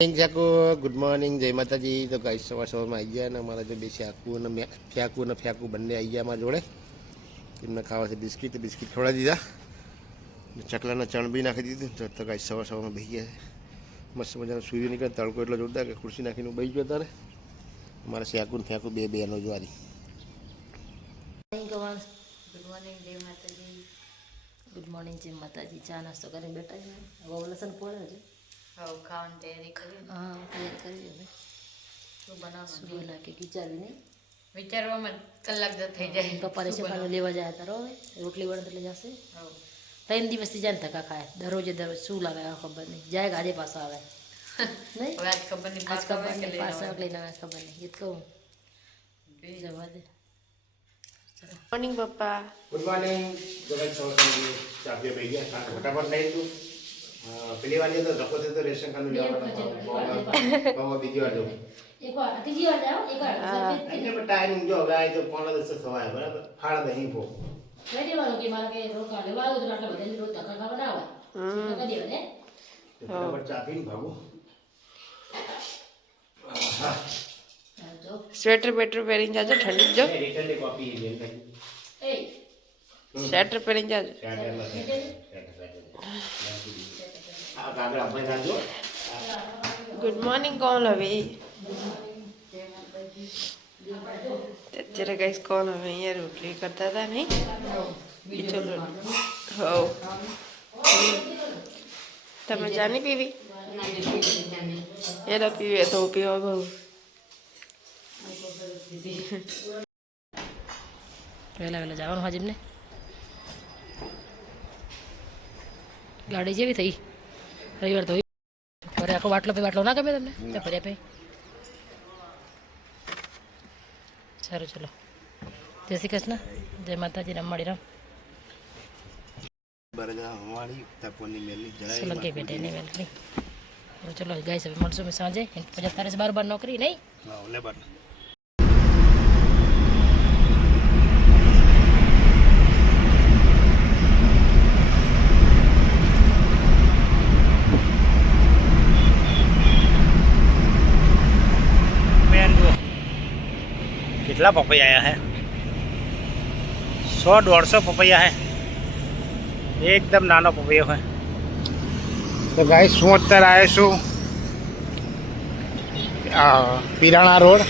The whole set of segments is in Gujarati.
મોર્નિંગ ચાકુ ગુડ મોર્નિંગ જય માતાજી તો ગાઈ સવાર સવારમાં આવી ગયા અને અમારા જે બે શાકુ અને ફ્યાકુ અને ફ્યાકુ બંને આવી ગયા અમારા જોડે. એમને ખાવાથી બિસ્કિટ તો બિસ્કિટ ખવડાવી દીધા. ચકલાના ચણ બી નાખી દીધું. તો તો ગાઈ સવાર સવારમાં બેસી ગયા છે. મસ્ત મજાનો સૂર્ય નીકળે તડકો એટલો જોરદાર કે ખુરશી નાખીને બેસી ગયો તારે અમારા શાકુ ને ફ્યાકુ બે બે એનો જોવાની ગુડ મોર્નિંગ જય માતાજી ગુડ મોર્નિંગ જય માતાજી ચા નાસ્તો કરીને બેઠા છે. હવે લસણ પડે છે હવે ખાવાની તૈયારી કરી હા તૈયાર કરી હવે શું બનાવવાનું સુબહ નાખી વિચારવી નહીં વિચારવામાં કલાક જ થઈ જાય કપારે છે પાછો લેવા જાય તારો હવે રોટલી વળે એટલે જશે હવ. ત્રણ દિવસથી જાય ને ધક્કા ખાય દરરોજે દરરોજ શું લાગે આ ખબર નહીં જાય ગાજે પાછા આવે નહીં હવે આજ ખબર નહીં આજ પાછા ખબર આવે કે નહીં લઈને પાછા આવે. લઈને આવે ખબર નહીં એ જ કહું જવા દે મોર્નિંગ પપ્પા ગુડ મોર્નિંગ જો ગાઈ સવાર સવારમાં ચા પીવા બેસી ગયા ફટાફટ લઈ લીધું અ, પેલી વાર તો ધક્કો થયો તો રેશન કાર્ડ લેવા બીજી વાર જવું એકવાર ત્રીજી વાર જાઓ એકવાર એટલે પણ ટાઈમિંગ જો હવે આ તો પોણા દસ થવાય બરાબર ફાળા દહીં પો કહી દેવાનું કે મારે કે રોકા લેવા આવ્યો તો આટલા બધા રોજ ધક્કા ખાવા ના આવે કહી દેવાનું હે? ફટાફટ ચા પીને ભાગું આવજો. સ્વેટર બેટર પહેરીને જાજો ઠંડી જો રિટર્નની કોપી લઈ લઈ. એ સ્વેટર પહેરીને જાજો સ્વેટરમાં સ્વેટર, સ્વેટર, સ્વેટર. આ કાગળ આપણે જાજો. ગુડ મોર્નિંગ કોણ હવે અત્યારે કઈ કોણ હવે અહીંયા રોટલી કરતા હતા નહીં બીજો હવ તમે જાની પીવી એને પીવે તો પીવા બહુ વહેલા વહેલા જવાનું હાજીમ ને ગાડી જેવી થઈ રવિવાર તો ફરી આખો વાટલો પે બાટલો ના ગમે તમને? ફર્યા પે સારું ચલો. જય શ્રી કૃષ્ણ. જય માતાજી રમાડી રામ. સોલંકી બેટે ને વેલકમ ચલો ગાઈસ હવે મળશું સાંજે. પચાસ તારે બાર બાર નોકરી નહીં? કેટલા પપૈયા હે સો દોઢસો પપૈયા હે એકદમ નાનો પપૈયો હોય તો ગાય શું અત્યારે આવ્યો છું આ પીરાણા રોડ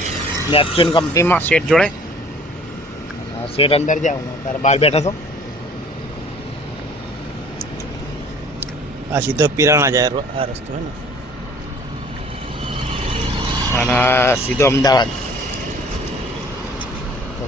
નેપચ્યુન કંપનીમાં શેઠ જોડે આ શેઠ અંદર જાઉં હું તારે બહાર બેઠો હતો આ સીધો પીરાણા જાય રો- આ રસ્તો હે ને અને આ સીધો અમદાવાદ તો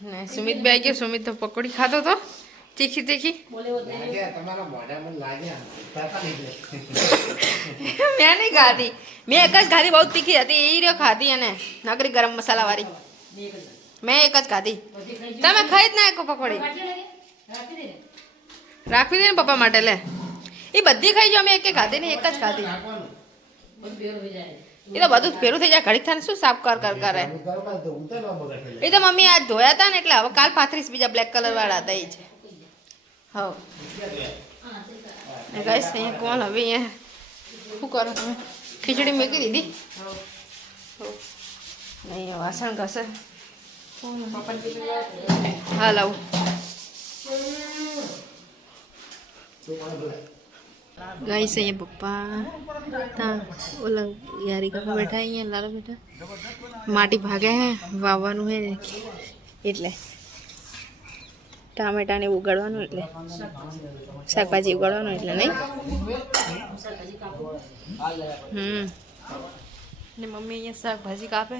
ને સુમિત બે ગયો સુમિત તો પકોડી ખાતો તો? તીખી તીખી? તમારા મોઢામાં લાગ્યા તાતા નીકળે મેં નહીં ખાધી. મેં એક જ ખાધી બહુ તીખી હતી. એ રહ્યો ખાધી અને નકરી ગરમ મસાલા વાળી મેં એક જ ખાધી. તમે ખાઈ જ નાખો પકોડી. રાખવી દે ને પપ્પા માટે લે. એ બધી ખાઈ જો મેં એક ખાધી નહીં એક જ ખાધી. એ તો બધું ભેરું થઈ જાય. ઘડીક થાય શું સાફ કર કર કરે? એ તો મમ્મી આજ ધોયા હતા ને એટલે હવે કાલ પાંત્રીસ બીજા બ્લેક કલર વાળા હતા એ છે. હવ. ગાઈસ, અહીંયા કોણ હવે અહીંયા? શું કરો તમે? ખીચડી મૂકી દીધી? નહીં વાસણ ઘસે. હા, લાવું. ગાઈસ અહીંયા પપ્પા તા ઓલા યારી કાકા બેઠા અહીંયા લાલો બેઠા માટી ભાગે હે વાવવાનું હે ને એટલે ટામેટાને ઉગાડવાનું એટલે શાકભાજી ઉગાડવાનું એટલે નહીં હમ ને મમ્મી અહીંયા શાકભાજી કાપે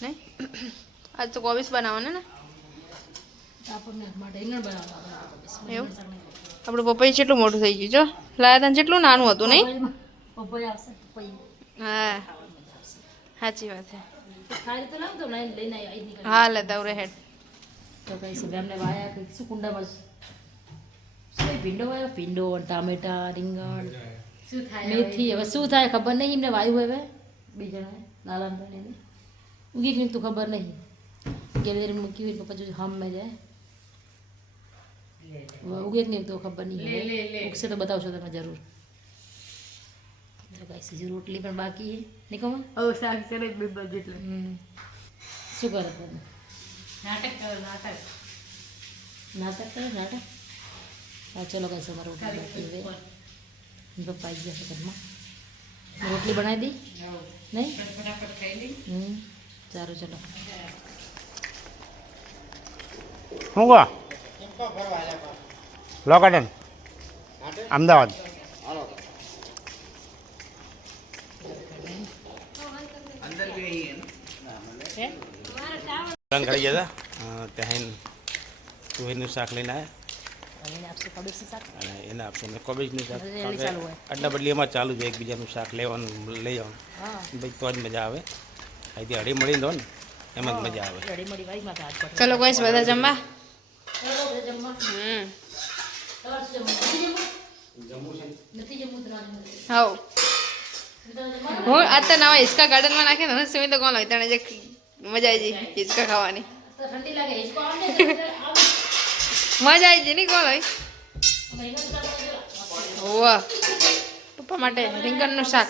નહીં આજ તો કોબીસ બનાવવાના ને આપણને માટે રીંગણ બનાવવા એવું આપણું પપૈયું કેટલું મોટું થઈ ગયું જો. લાયા હતા જેટલું નાનું હતું નહીં? પપૈયા આવશે પપૈયા. હા. સાચી વાત છે. હા લે દવરે હેડ. તો કઈ છે એમને વાયા કઈ શું કુંડામાં શું ભીંડો વાયો? ભીંડો ટામેટા રીંગણ. મેથી હવે શું થાય ખબર નહીં એમને વાયુ હવે? બીજા નાલા ને ઉગી ગઈ તો ખબર નહીં? ગેલેરી મૂકી હોય તો પછી હમ મેં જાય. ઉગે નહીં તો ખબર નહીં ઉગશે તો બતાવશો તમે જરૂર. તો રોટલી પણ બાકી છે. નહીં ઓ શાક કરે બે બાજુ શું કરો તમે? નાટક કરો નાટક. નાટક કરો નાટક? હા ચલો કઈ તમારો રોટલી બાકી હવે પપ્પા આવી ગયા છે ઘરમાં. રોટલી બનાવી દી? નહીં? હમ. સારું ચલો. કહો લો ગાર્ડન અમદાવાદ રંગ ખડી ગયા હતા ત્યાં તુવેરનું શાક લઈને આવ્યા અને એને આપશું કોબીજનું શાક આટલા બદલી એમાં ચાલુ છે એકબીજાનું શાક લેવાનું લઈ જવાનું ભાઈ તો જ મજા આવે અહીંથી હળી મળી દો ને એમાં જ મજા આવે ચલો બધા જમવા હમ. હવ. હું આ તો નવા હિચકા ગાર્ડનમાં નાખે ને સુમિત સુમી તો કોણ હોય? તને જે મજા આવી જઈ હિચકા ખાવાની. મજા આવી જઈ નહીં કોણ હોય. હોવા. પપ્પા માટે રીંગણનું શાક.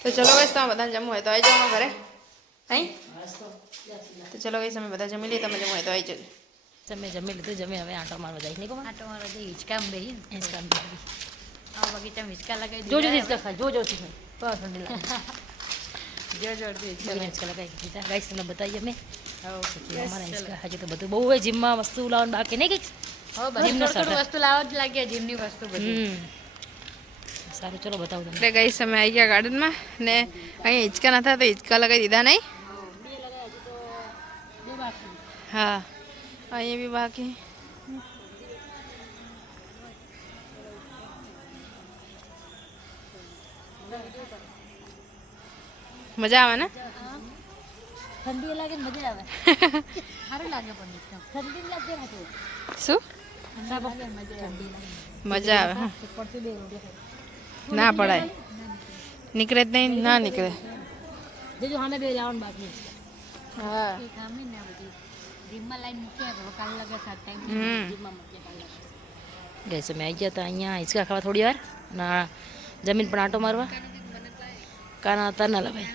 તો ચલો ગઈશ તમે બધાને જમવું હોય તો આવી જાઓ ઘરે અહીં બસ તો. લ્યો, લ્યો. તો ચલો ગઈશ અમે બધા જમી લઈએ તમે જમવું હોય તો આવી જજો તમે જમી લીધું જમી હવે આંટો મારવા જાય નહીં કહો આટો મારો જે હિંચકામ બેહી ને હિંચકા આ બગીચામાં હિંચકા લગાવી જોજો દીધા હિંચકા ખાય જોજો થી ખાય બસ ઠંડી લાગે જોર જોરથી હિંચકા જોજો હિંચકા લગાવી દીધા ગાઈસ તમને બતાવીએ અમે હવ કે અમારા હિંચકા હજુ તો બધું બહુ હોય જીમમાં વસ્તુ લાવવાનું બાકી નહીં કંઈક હવ બધી જીમનો થોડું થોડું સાધન. વસ્તુ લાવવા જ લાગ્યા જીમની વસ્તુ બધી હમ સારું ચલો બતાવું તમને એટલે ગઈશ અમે આવી ગયા ગાર્ડનમાં ને અહીં હિંચકા નતા તો હિંચકા લગાવી દીધા નહીં હા અહીંયા બી બાકી મજા આવે ને ઠંડી લાગે ને મજા આવે સારું લાગે પણ એકદમ ઠંડી લાગે ને તો શું ઠંડા લાગે ને મજા આવે ના પડાય. નીકળે જ નહીં ના નીકળે. જોજો હામે બે લાવવાનું બાકી છે. હા. કામ ને આ બધી જીમમાં લાઈન મૂક્યા હવે કાલ લાગે સાત ટાઈમ જીમમાં મૂક્યા કાલ લાગે ગેસ અમે આવી ગયા હતા અહીંયા હિંચકા ખાવા થોડી વાર ના જમીન પણ આંટો મારવા. કાના હતા ના લવાય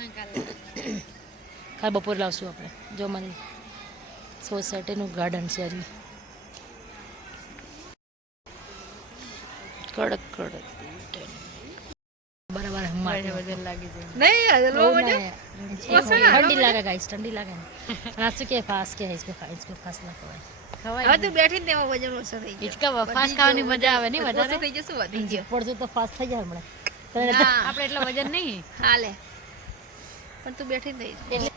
કાલ બપોરે લાવશું આપણે જો મને. સોસાયટીનું ગાર્ડન છે હજી. કડક કડક. બરાબર હમારે લાગી જાય નહીં આજે લો મજા ठंडी लगा गाइस ठंडी लगा ना आज के फास के है इसको खा इसको फास ना खवाय ખવાય હવે તું બેઠી ને તેમાં વજન ઓછો થઈ હિંચકા વફાસ ખાવાની મજા આવે નહીં ગયો ઓછો વધારે થઈ જશે વધી ગયો પડશે તો ફાસ થઈ જાય હમણાં તને ના આપણે એટલો વજન નહીં હાલે પણ તું બેઠી જ થઈ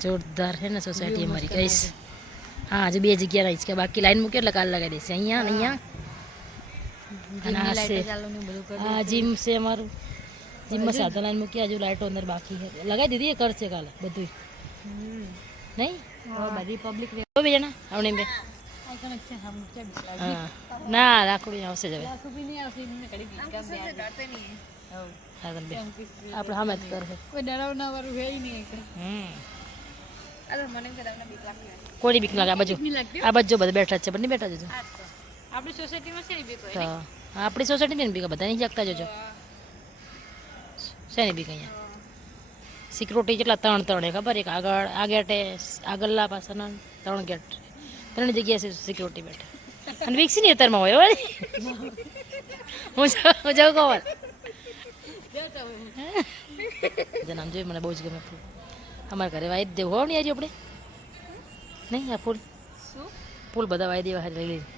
જોરદાર છે ને સોસાયટી અમારી ગાઈસ હા આજે બે જગ્યા રહી છે બાકી લાઈન મૂકી એટલે કાલ લગાવી દેશે અહીંયા ને અહીંયા અને આ છે ચાલુ ને બધું કરી આ જીમ છે અમારું જીમમાં સાધન લાઈન મૂકી હજુ લાઈટો અંદર બાકી છે લગાવી દીધી એ કરશે કાલે બધું નહીં હવે બધી પબ્લિક તો બે જણા આવણે બે હા ના રાખડી આવશે જ હવે હા, તમે બે. આપણે સામે જ કરશે કોઈ ડરાવના વાળું હે નહીં હમ અરે મને કે તમને બીક લાગતી હોય. કોની બીક લાગે આ બાજુ આ બાજુ જો બધા બેઠા જ છે બંને બેઠા જજો આપણી સોસાયટીમાં છે ને બીક હોય તો આપણી સોસાયટી ને બીક બધા નહીં જાગતા જજો શેની બીક અહીંયા સિક્યુરિટી જેટલા ત્રણ ત્રણ એ ખબર એક આગળ આ ગેટે આગળના પાછળના ત્રણ ગેટ ત્રણ જગ્યાએ સિક્યુરિટી બેઠા અને વિકસી નહીં અત્યારમાં હોય હોય હું જાઉં હું જાઉં કવર નામ જોઈ મને બહુ જ ગમે ફૂલ અમારા ઘરે વાઈ જ દેવું હોવ ને યાર આપણે નહીં આ ફૂલ ફૂલ બધા વાઈ દેવા હારી લઈ ચલો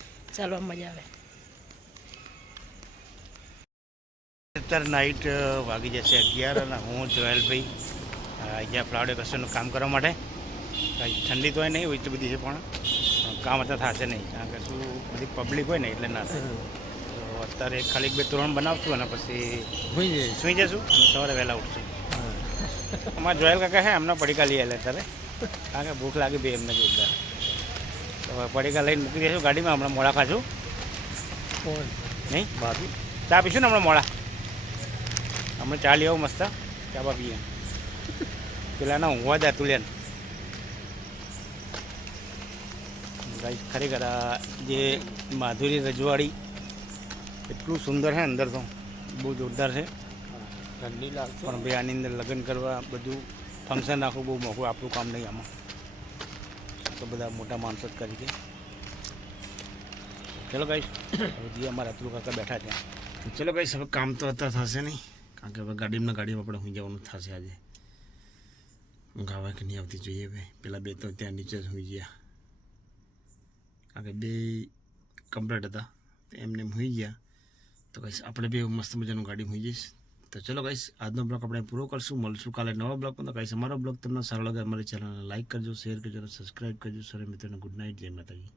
ચાલવા મજા આવે. અત્યારે નાઇટ વાગી જશે અગિયાર અને હું જોયેલભાઈ અહીંયા ફ્લાવર ડેકોરેશનનું કામ કરવા માટે. કાંઈ ઠંડી તો હોય નહીં એટલી બધી છે પણ કામ અત્યારે થશે નહીં કારણ કે શું બધી પબ્લિક હોય ને એટલે ના થાય. તો અત્યારે ખાલી બે તોરણ બનાવશું અને પછી સુઈ જશું અને સવારે વહેલા ઉઠશું. અમારા જોયેલ કાકા છે એમના પડીકા લઈ આવેલા અત્યારે કારણ કે ભૂખ લાગી બે એમને જોરદાર. તો પડીકા લઈને મૂકી દઈશું ગાડીમાં હમણાં મોડા ખાશું. નહીં? ચા પીશું ને હમણાં મોડા? હમણાં ચા લઈ આવું મસ્ત. ચા બા પીએ. પેલાના ઊંઘવા દે તુલિયન ગાઈસ ખરેખર આ જે માધુરી રજવાડી એટલું સુંદર છે અંદર તો. બહુ જોરદાર છે. પણ ભાઈ આની અંદર લગ્ન કરવા બધું ફંક્શન રાખવું બહુ મોઘું આપણું કામ નહીં આમાં. તો બધા મોટા માણસો જ કરી છે ચલો ભાઈ જે અમારા અતુલ કાકા બેઠા ત્યાં ચલો ભાઈ હવે કામ તો અત્યારે થશે નહીં. કારણ કે હવે ગાડીમાં ગાડીમાં આપણે હું જવાનું થશે આજે. આવે કે નહીં આવતી જોઈએ ભાઈ પેલા બે તો ત્યાં નીચે જ હોઈ ગયા. કારણ કે બે કમ્પ્લેટ હતા. તો એમને એમ હોઈ ગયા. તો કહીશ આપણે બે મસ્ત મજાનું ગાડી હોઈ જઈશ. તો ચલો કહીશ આજનો બ્લોગ આપણે પૂરો કરશું, મળશું કાલે નવા બ્લોગમાં. તો કહીશ અમારો બ્લોગ તમને સારો લાગે અમારી ચેનલને લાઇક કરજો શેર કરજો અને સબસ્ક્રાઈબ કરજો. સર મિત્રોને ગુડ નાઇટ જય માતાજી.